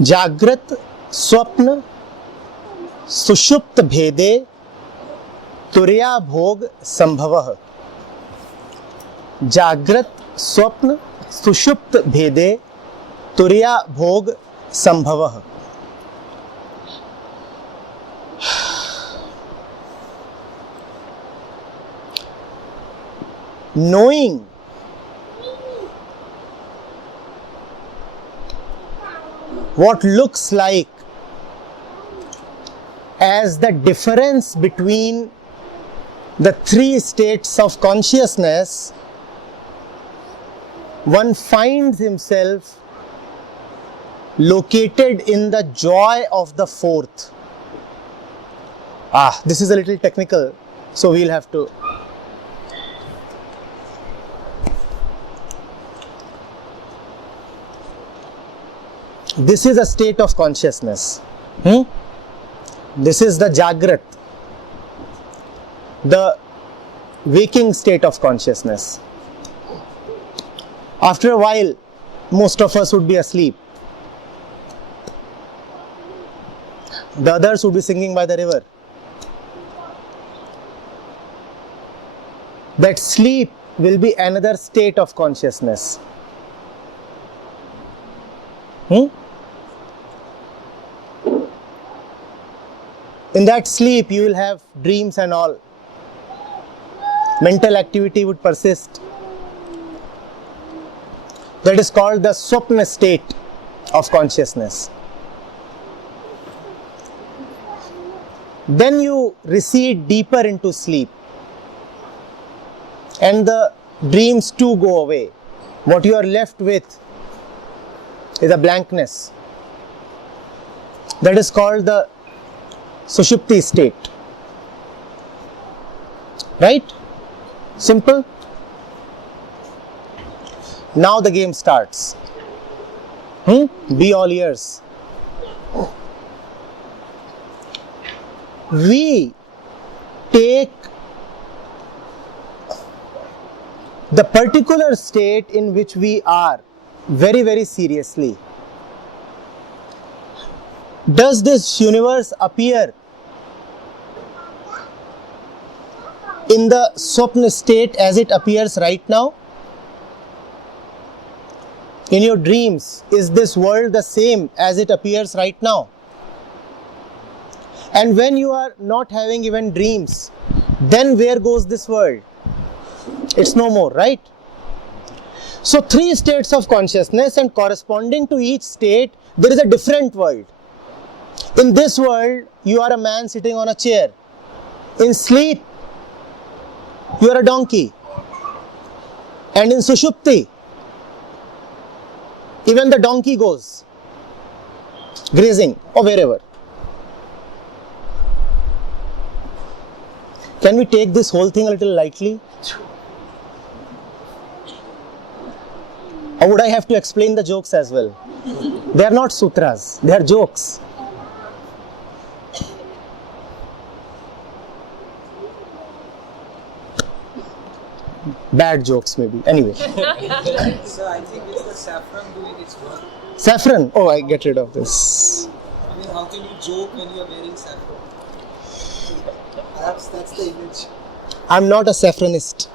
जागृत स्वप्न सुषुप्त भेदे तुर्या भोग संभवः। जागृत स्वप्न सुषुप्त भेदे तुर्या भोग संभवः। Knowing what looks like as the difference between the three states of consciousness, one finds himself located in the joy of the fourth. This is a little technical, so we'll have to. This is a state of consciousness. This is the Jagrat, the waking state of consciousness. After a while, most of us would be asleep. The others would be singing by the river. That sleep will be another state of consciousness. In that sleep, you will have dreams and all. Mental activity would persist. That is called the swapna state of consciousness. Then you recede deeper into sleep, and the dreams too go away. What you are left with is a blankness. That is called the Sushupti state. Right? Simple? Now the game starts. Be all ears. We take the particular state in which we are very, very seriously. Does this universe appear in the Swapna state as it appears right now? In your dreams, is this world the same as it appears right now? And when you are not having even dreams, then where goes this world? It's no more, right? So, three states of consciousness, and corresponding to each state, there is a different world. In this world, you are a man sitting on a chair. In sleep, you are a donkey. And in Sushupti, even the donkey goes grazing or wherever. Can we take this whole thing a little lightly? Or would I have to explain the jokes as well? They are not sutras, they are jokes. Bad jokes maybe. Anyway. So I think it's the saffron doing its work. Saffron? Oh, I get rid of this. I mean, how can you joke when you are wearing saffron? Perhaps that's the image. I'm not a saffronist.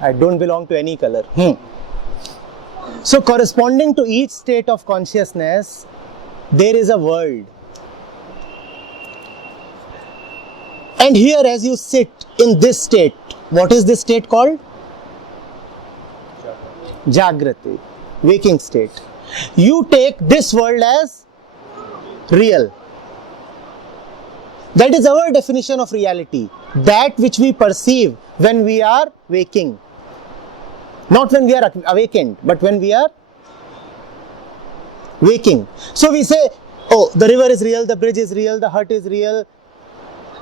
I don't belong to any color. So corresponding to each state of consciousness, there is a world. And here, as you sit in this state, what is this state called? Jagrati, waking state. You take this world as real. That is our definition of reality. That which we perceive when we are waking. Not when we are awakened, but when we are waking. So we say, oh, the river is real, the bridge is real, the hut is real,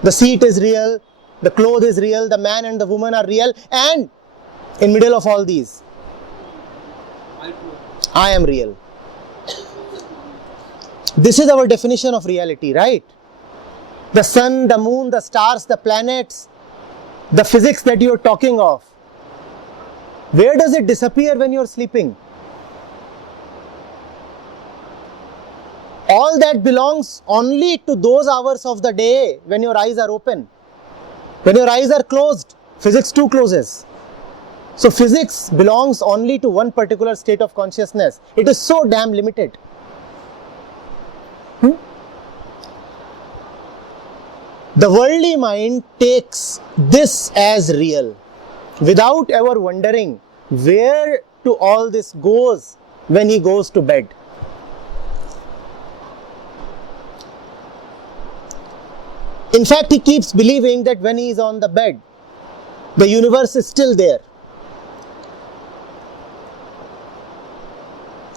the seat is real, the cloth is real, the man and the woman are real, and in middle of all these, I am real. This is our definition of reality, right? The sun, the moon, the stars, the planets, the physics that you are talking of. Where does it disappear when you are sleeping? all that belongs only to those hours of the day when your eyes are open. When your eyes are closed, physics too closes. So physics belongs only to one particular state of consciousness. It is so damn limited. The worldly mind takes this as real without ever wondering where to all this goes when he goes to bed. In fact, he keeps believing that when he is on the bed, the universe is still there.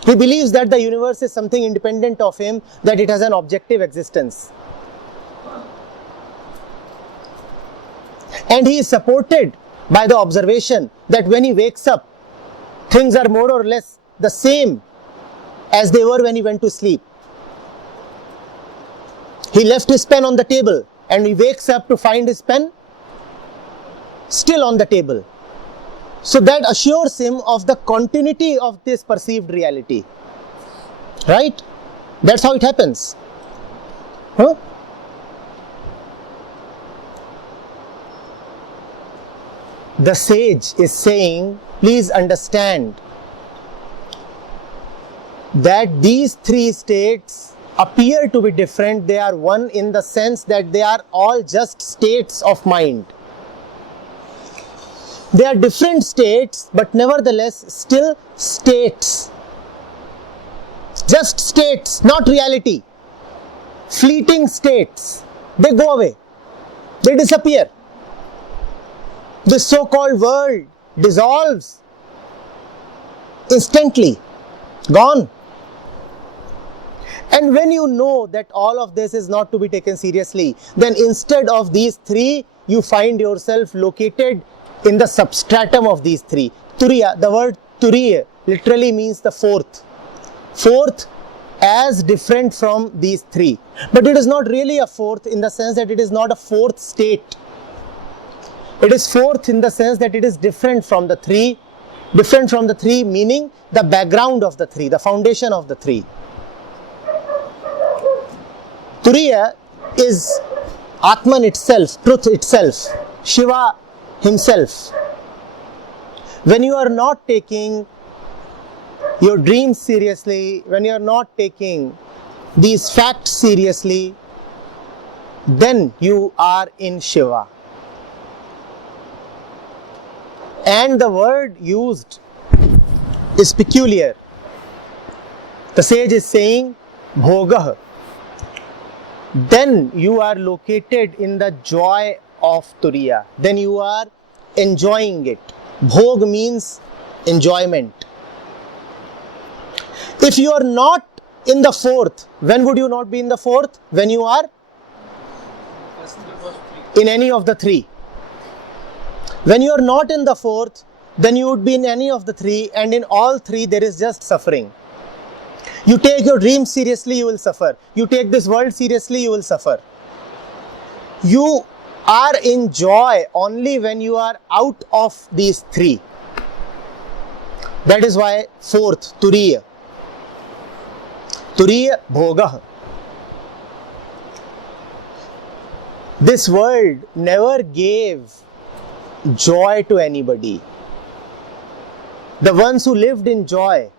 He believes that the universe is something independent of him, that it has an objective existence. And he is supported by the observation that when he wakes up, things are more or less the same as they were when he went to sleep. He left his pen on the table and he wakes up to find his pen still on the table. So that assures him of the continuity of this perceived reality. Right? That's how it happens. Huh? The sage is saying, please understand that these three states appear to be different. They are one in the sense that they are all just states of mind. They are different states, but nevertheless still states. Just states, not reality. Fleeting states. They go away. They disappear. This so-called world dissolves instantly. Gone. And when you know that all of this is not to be taken seriously, then instead of these three, you find yourself located in the substratum of these three. Turiya, the word Turiya literally means the fourth. Fourth as different from these three. But it is not really a fourth in the sense that it is not a fourth state. It is fourth in the sense that it is different from the three. Different from the three meaning the background of the three, the foundation of the three. Turiya is Atman itself, truth itself, Shiva himself. When you are not taking your dreams seriously, when you are not taking these facts seriously, then you are in Shiva. And the word used is peculiar. The sage is saying, Bhogah. Then you are located in the joy of Turiya. Then you are enjoying it. Bhog means enjoyment. If you are not in the fourth, when would you not be in the fourth? When you are in any of the three. When you are not in the fourth, then you would be in any of the three, and in all three there is just suffering. You take your dreams seriously, you will suffer. You take this world seriously, you will suffer. You are in joy only when you are out of these three. That is why fourth, Turiya. Turiya Bhogah. This world never gave joy to anybody. The ones who lived in joy,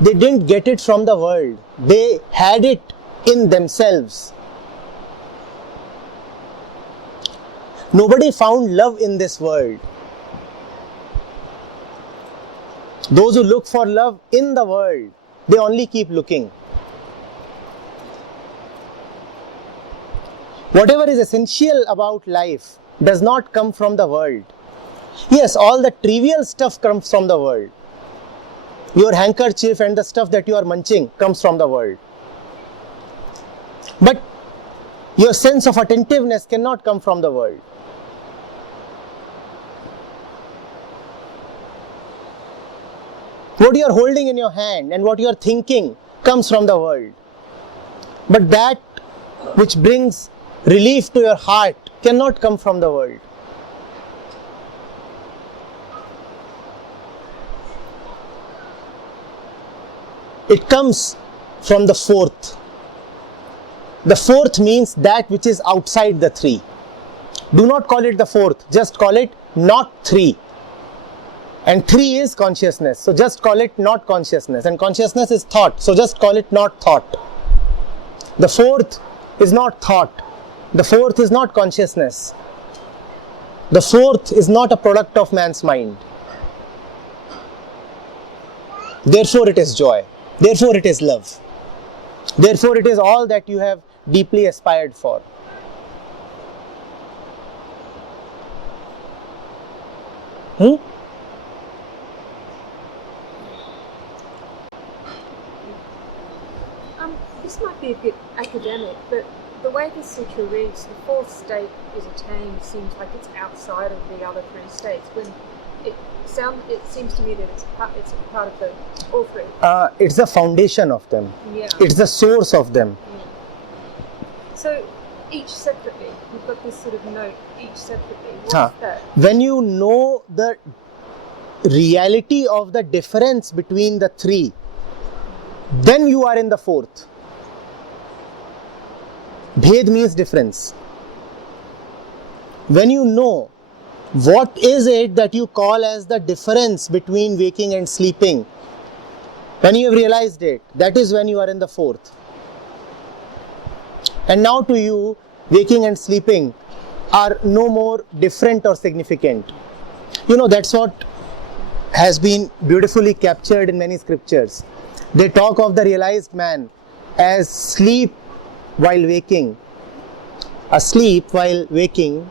they didn't get it from the world. They had it in themselves. Nobody found love in this world. Those who look for love in the world, they only keep looking. Whatever is essential about life does not come from the world. Yes, all the trivial stuff comes from the world. Your handkerchief and the stuff that you are munching comes from the world. But your sense of attentiveness cannot come from the world. What you are holding in your hand and what you are thinking comes from the world. But that which brings relief to your heart cannot come from the world. It comes from the fourth. The fourth means that which is outside the three. Do not call it the fourth, just call it not three. And three is consciousness, so just call it not consciousness. And consciousness is thought, so just call it not thought. The fourth is not thought. The fourth is not consciousness. The fourth is not a product of man's mind. Therefore it is joy. Therefore it is love. Therefore it is all that you have deeply aspired for. This might be a bit academic, but the way the sutra reads, the fourth state is attained seems like it's outside of the other three states. When it seems to me that it's part of the all three. It's the foundation of them. Yeah. It's the source of them. Yeah. So each separately, you've got this sort of note, each separately. What's that? When you know the reality of the difference between the three, then you are in the fourth. Bhed means difference. When you know what is it that you call as the difference between waking and sleeping, when you have realized it, that is when you are in the fourth. And now to you, waking and sleeping are no more different or significant. You know, that's what has been beautifully captured in many scriptures. They talk of the realized man as sleep while waking, asleep while waking,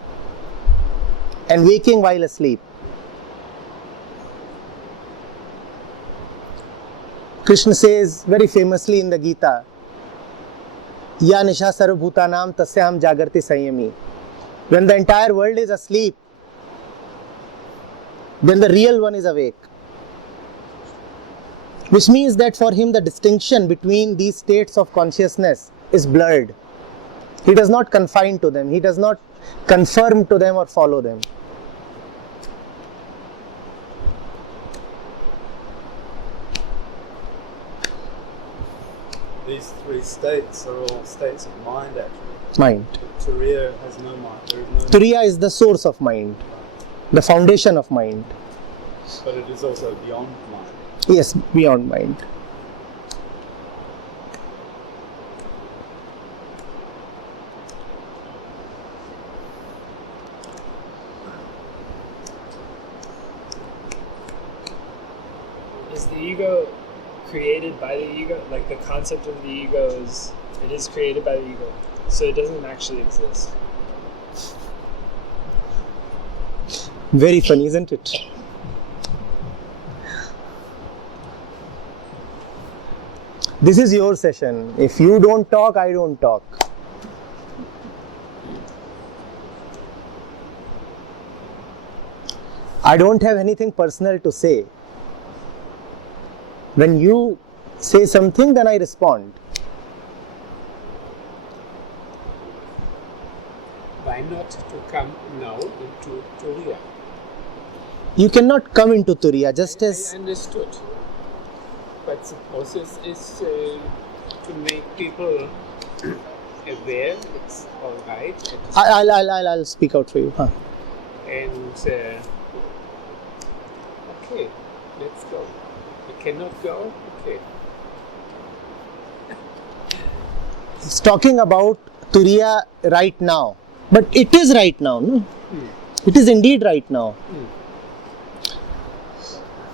and waking while asleep. Krishna says very famously in the Gita, Ya nisha sarvabhutanam tasyam jagarti sanyami. When the entire world is asleep, then the real one is awake. Which means that for him the distinction between these states of consciousness is blurred. He does not confine to them. He does not conform to them or follow them. These three states are all states of mind, actually. Mind. Turiya has no mind. There is no Turiya is the source of mind, the foundation of mind. But it is also beyond mind. Yes, beyond mind. Is the ego created by the ego? Like the concept of the ego is created by the ego, so it doesn't actually exist. Very funny, isn't it? This is your session. If you don't talk, I don't talk. I don't have anything personal to say. When you say something, then I respond. Why not to come now into Turiya? You cannot come into Turiya just as... I understood. But the process is to make people aware it's all right. I'll speak out for you. Huh. And okay, let's go. We cannot go. Okay. He's talking about Turiya right now. But it is right now, no? It is indeed right now.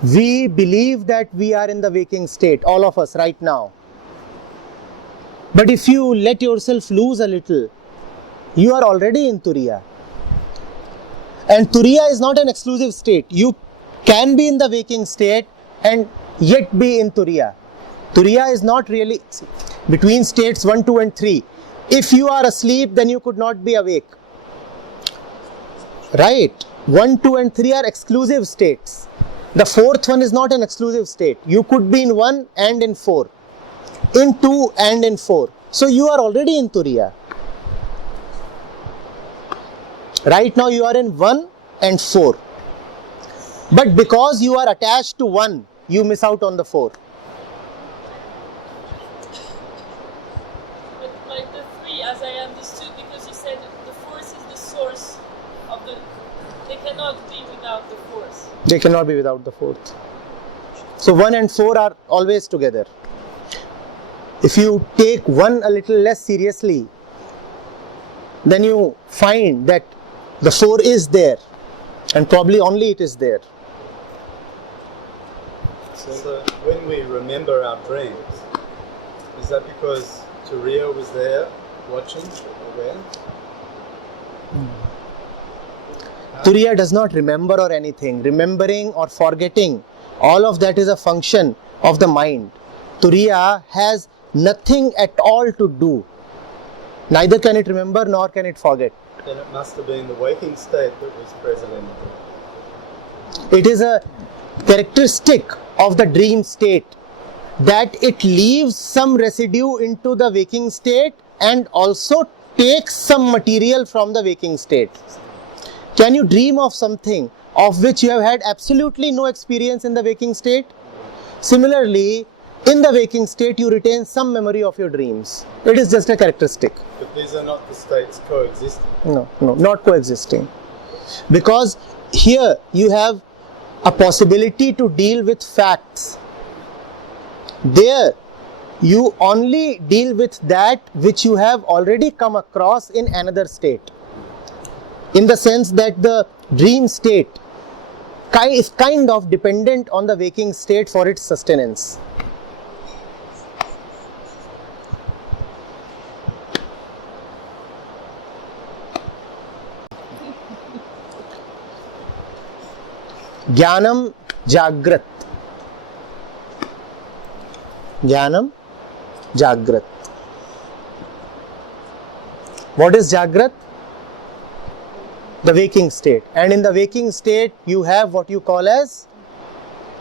We believe that we are in the waking state, all of us right now. But if you let yourself loose a little, you are already in Turiya. And Turiya is not an exclusive state. You can be in the waking state and yet be in Turiya. Turiya is not really between states 1, 2 and 3. If you are asleep, then you could not be awake. Right? 1, 2 and 3 are exclusive states. The fourth one is not an exclusive state. You could be in 1 and in 4. In 2 and in 4. So you are already in Turiya. Right now you are in 1 and 4. But because you are attached to 1, you miss out on the 4. But like the 3 cannot be without the fourth. They cannot be without the fourth. So 1 and 4 are always together. If you take 1 a little less seriously, then you find that the 4 is there, and probably only it is there. So when we remember our dreams, is that because Turiya was there watching, aware? Turiya does not remember or anything. Remembering or forgetting, all of that is a function of the mind. Turiya has nothing at all to do. Neither can it remember nor can it forget. Then it must have been the waking state that was present in the dream. It is a characteristic of the dream state that it leaves some residue into the waking state and also takes some material from the waking state. Can you dream of something of which you have had absolutely no experience in the waking state? Similarly, in the waking state, you retain some memory of your dreams. It is just a characteristic. But these are not the states coexisting. No, not coexisting. Because here you have a possibility to deal with facts. There, you only deal with that which you have already come across in another state. In the sense that the dream state is kind of dependent on the waking state for its sustenance. Jnanam Jagrat. Jnanam Jagrat. What is Jagrat? The waking state. And in the waking state, you have what you call as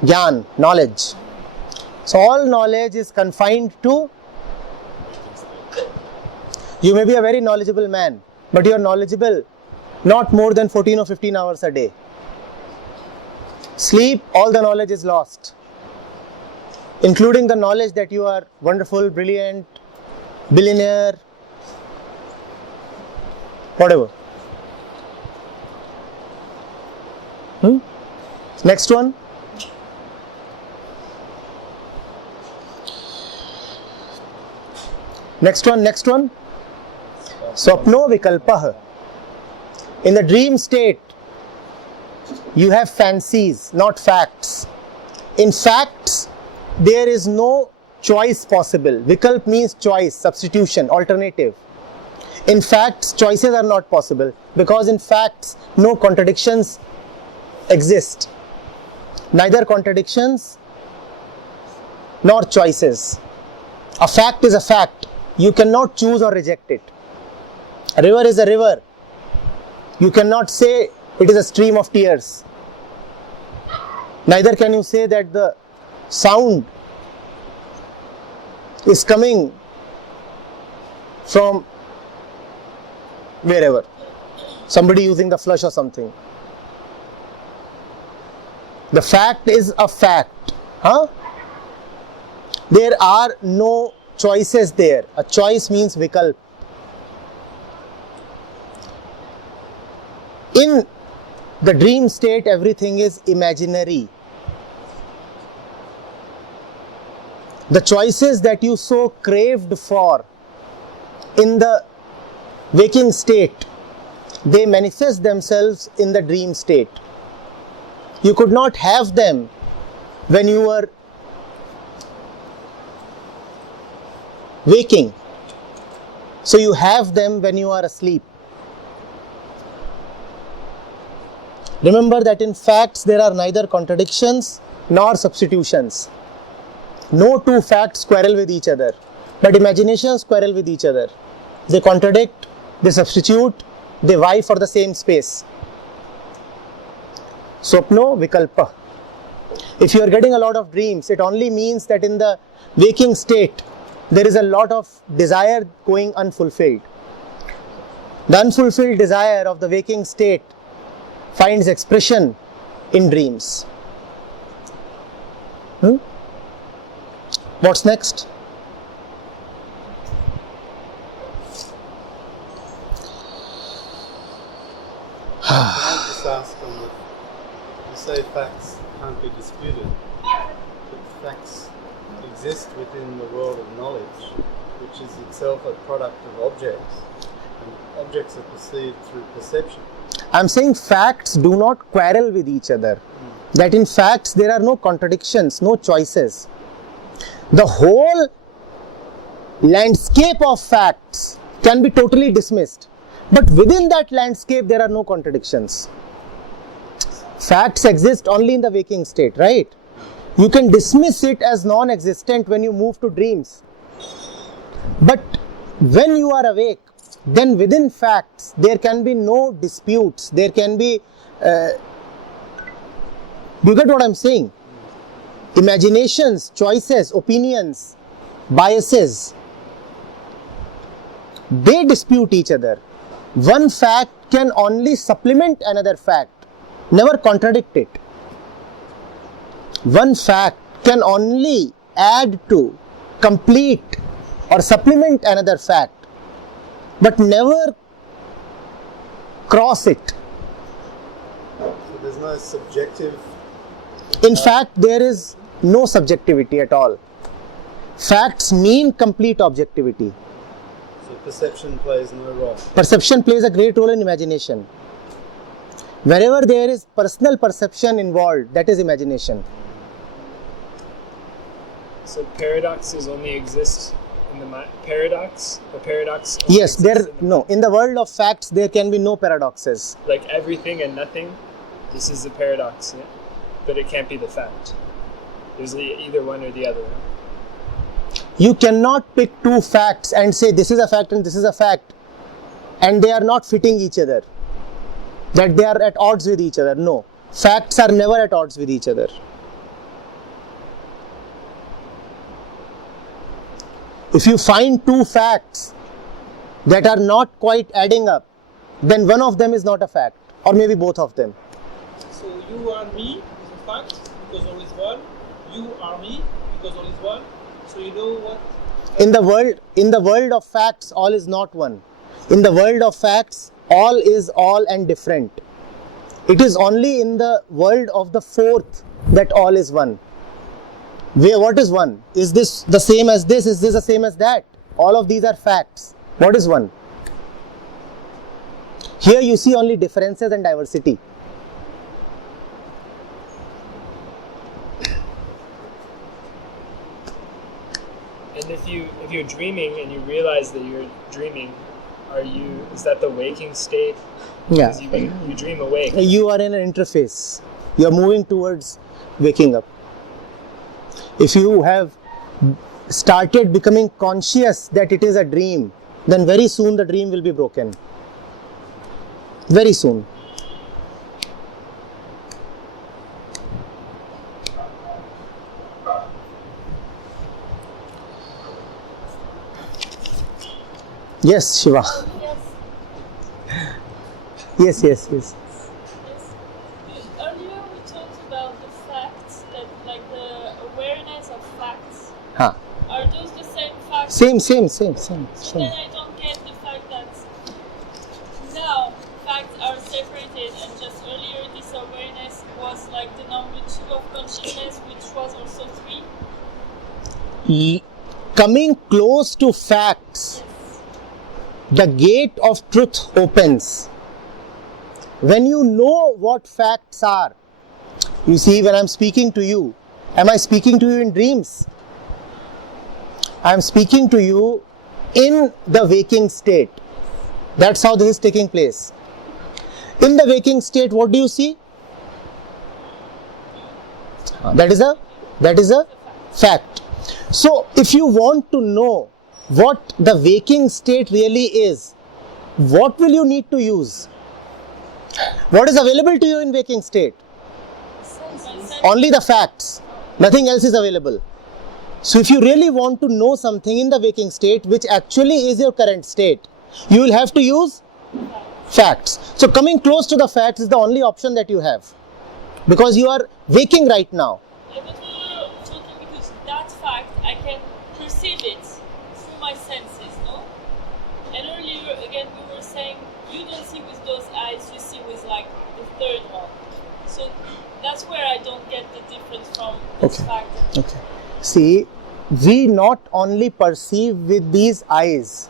Jnana, knowledge. So all knowledge is confined to. You may be a very knowledgeable man, but you are knowledgeable not more than 14 or 15 hours a day. Sleep, all the knowledge is lost, including the knowledge that you are wonderful, brilliant, billionaire, whatever. Next one. Next one. Swapno Vikalpah. In the dream state, you have fancies, not facts. In facts, there is no choice possible. Vikalp means choice, substitution, alternative. In facts, choices are not possible because in facts, no contradictions exist. Neither contradictions nor choices. A fact is a fact. You cannot choose or reject it. A river is a river. You cannot say it is a stream of tears. Neither can you say that the sound is coming from wherever. Somebody using the flush or something. The fact is a fact. There are no choices there. A choice means vikalp. In the dream state, everything is imaginary. The choices that you so craved for in the waking state, they manifest themselves in the dream state. You could not have them when you were waking. So you have them when you are asleep. Remember that in facts there are neither contradictions nor substitutions. No two facts quarrel with each other, but imaginations quarrel with each other. They contradict, they substitute, they vie for the same space. Swapno Vikalpa. If you are getting a lot of dreams, it only means that in the waking state, there is a lot of desire going unfulfilled. The unfulfilled desire of the waking state finds expression in dreams. What's next? Can I just just ask on the, you say facts can't be disputed, but facts exist within the world of knowledge, which is itself a product of objects, and objects are perceived through perception. I'm saying facts do not quarrel with each other. That in facts there are no contradictions, no choices. The whole landscape of facts can be totally dismissed. But within that landscape there are no contradictions. Facts exist only in the waking state, right? You can dismiss it as non-existent when you move to dreams. But when you are awake, then within facts there can be no disputes. There can be... you get what I'm saying? Imaginations, choices, opinions, biases, they dispute each other. One fact can only supplement another fact, never contradict it. One fact can only add to, complete or supplement another fact, but never cross it. So there's no subjective. In fact, there is no subjectivity at all. Facts mean complete objectivity. So perception plays no role. Perception plays a great role in imagination. Wherever there is personal perception involved, that is imagination. So paradoxes only exist in the mind. The paradox. Only Yes, exists in the world of facts there can be no paradoxes. like everything and nothing. This is the paradox, yeah? But it can't be the fact. There's either one or the other. You cannot pick two facts and say this is a fact and this is a fact, and they are not fitting each other, that they are at odds with each other. No, facts are never at odds with each other. If you find two facts that are not quite adding up, then one of them is not a fact, or maybe both of them. So you are me is a fact because all is one. You are me because all is one. So you know what? In the world of facts, all is not one. In the world of facts, all is all and different. It is only in the world of the fourth that all is one. Where what is one? Is this the same as this? Is this the same as that? All of these are facts. What is one? Here you see only differences and diversity. And if you're dreaming and you realize that you're dreaming, is that the waking state? Yeah. Because you dream awake. You are in an interface. You are moving towards waking up. If you have started becoming conscious that it is a dream, then very soon the dream will be broken. Very soon. Yes, Shiva. Yes. Yes. Yes. Earlier we talked about the facts, that like the awareness of facts. Huh. Are those the same facts? Same. So then I don't get the fact that now facts are separated, and just earlier this awareness was like the number 2 of consciousness, which was also 3. Coming close to facts, the gate of truth opens. When you know what facts are, you see, when I'm speaking to you, am I speaking to you in dreams? I'm speaking to you in the waking state. That's how this is taking place. In the waking state, what do you see? That is a fact. So, if you want to know what the waking state really is, what will you need to use? What is available to you in waking state? Only the facts. Nothing else is available. So if you really want to know something in the waking state, which actually is your current state, you will have to use facts. So coming close to the facts is the only option that you have, because you are waking right now. Yeah, but we were talking because that fact I can perceive it through my senses, no? And earlier again we were saying you don't see with those eyes, you see with like the the third one. So that's where I don't get the difference from this fact. Okay. See, we not only perceive with these eyes.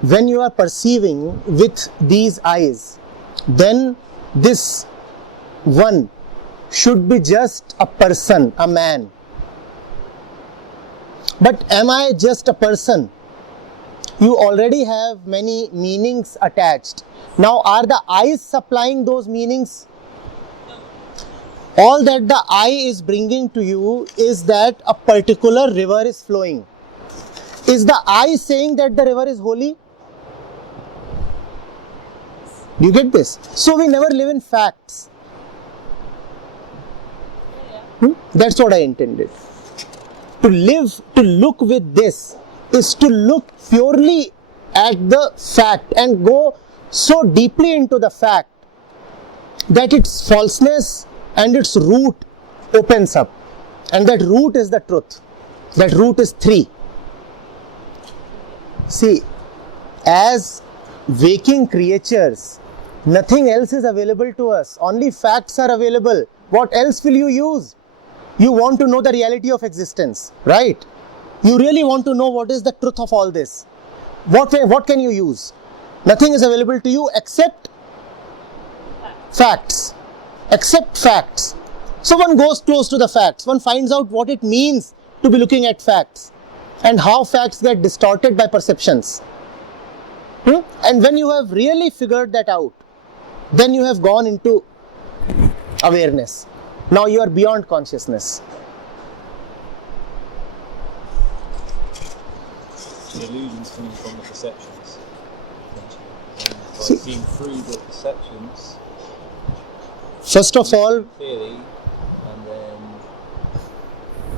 When you are perceiving with these eyes, then this one should be just a person, a man. But am I just a person? You already have many meanings attached. Now, are the eyes supplying those meanings? All that the eye is bringing to you is that a particular river is flowing. Is the eye saying that the river is holy? Do you get this? So we never live in facts. That's what I intended. To live, to look with this is to look purely at the fact and go so deeply into the fact that its falseness and its root opens up. And that root is the truth. That root is 3. See, as waking creatures, nothing else is available to us. Only facts are available. What else will you use? You want to know the reality of existence, right? You really want to know what is the truth of all this. What can you use? Nothing is available to you except facts. Except facts. So one goes close to the facts. One finds out what it means to be looking at facts and how facts get distorted by perceptions. And when you have really figured that out, then you have gone into awareness. Now you are beyond consciousness. The illusions coming from the perceptions. By seeing through the perceptions, First of all, clearly, and then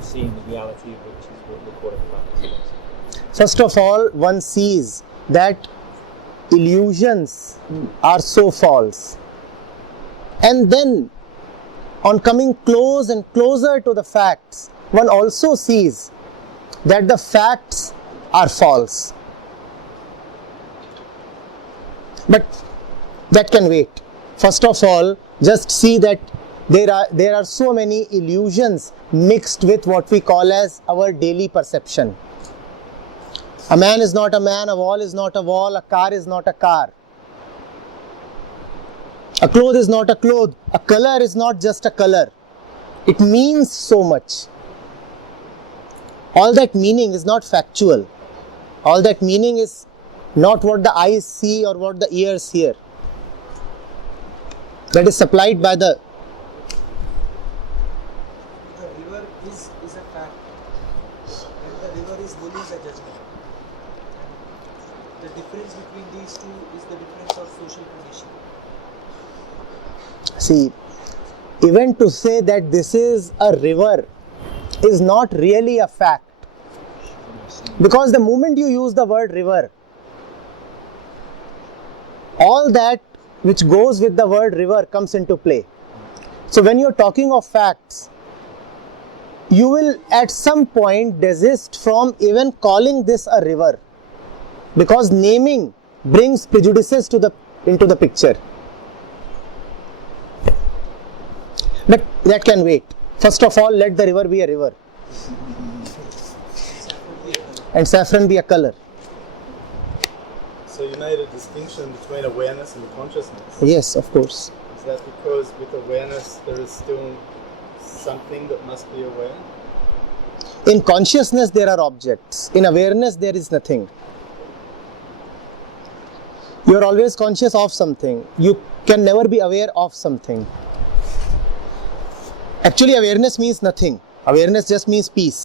seeing the reality of which is what we're calling facts. First of all, one sees that illusions are so false. And then, on coming close and closer to the facts, one also sees that the facts are false. But that can wait. First of all, just see that there are so many illusions mixed with what we call as our daily perception. A man is not a man, a wall is not a wall, a car is not a car. A cloth is not a cloth, a color is not just a color. It means so much. All that meaning is not factual. All that meaning is not what the eyes see or what the ears hear. That is supplied by the... The river is a fact, and the river is holy is a judgment. And the difference between these two is the difference of social condition. See, even to say that this is a river is not really a fact. Because the moment you use the word river, all that which goes with the word river comes into play. So when you're talking of facts, you will at some point desist from even calling this a river. Because naming brings prejudices into the picture. But that can wait. First of all, let the river be a river. And saffron be a color. So you made a distinction between awareness and consciousness. Yes, of course. Is that because with awareness there is still something that must be aware? In consciousness there are objects. In awareness there is nothing. You are always conscious of something. You can never be aware of something. Actually, awareness means nothing. Awareness just means peace.